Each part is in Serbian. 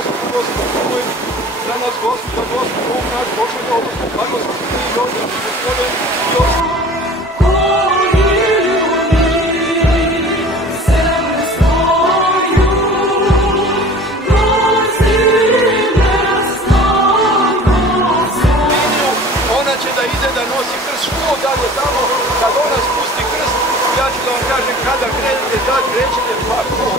Gospod, za nas Gospod, Bog naš, pošaljao, blagoslovni i ovdje, Gospodin, i ovdje. Ona će da ide da nosi krst što dalje tamo, kad ona spusti krst, ja ću da vam kažem kada krenete, tad krećete, pa ko?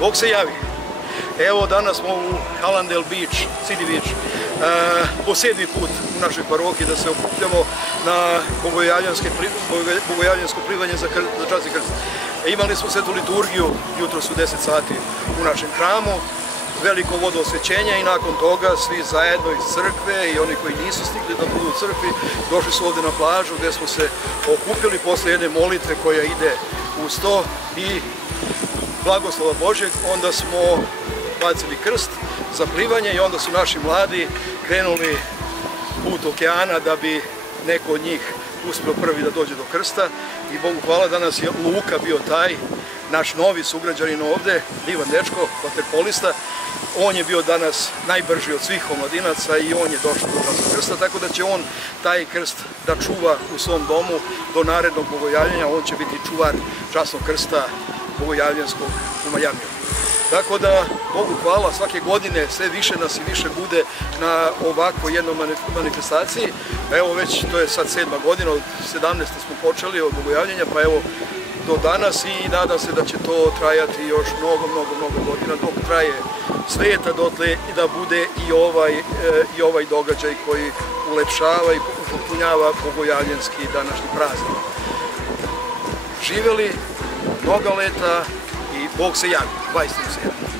Bog se javi. Evo danas smo u Hallandale Beach, City Beach, po 7. put u našoj parohiji da se okupljamo na bogojavljansko plivanje za čast i krst. Imali smo svetu liturgiju, jutro su 10 sati u našem hramu, veliko vodoosvećenje i nakon toga svi zajedno iz crkve i oni koji nisu stigli da budu u crkvi došli su ovde na plažu gde smo se okupili posle jedne molitve koja ide uz to i blagoslova Božjeg, onda smo bacili krst za plivanje i onda su naši mladi krenuli put okeana da bi neko od njih uspio prvi da dođe do krsta i Bogu hvala danas je Luka bio taj, naš novi sugrađanin ovde, divan dečko, vaterpolista. On je bio danas najbrži od svih omladinaca i on je došao do časnog krsta, tako da će on taj krst da čuva u svom domu do narednog bogojavljenja, on će biti čuvar časnog krsta bogojavljanskog u Majamiju. Tako da, Bogu hvala, svake godine sve više nas i više bude na ovakvoj jednoj manifestaciji. Evo već, to je sad 7. godina, od 17. smo počeli od bogojavljenja, pa evo do danas i nadam se da će to trajati još mnogo godina dok traje sveta dotle i da bude i ovaj događaj koji ulepšava i upotpunjava bogojavljanski današnji praznik. Živeli mnoga leta i Bog se javi, vajstinu se javi.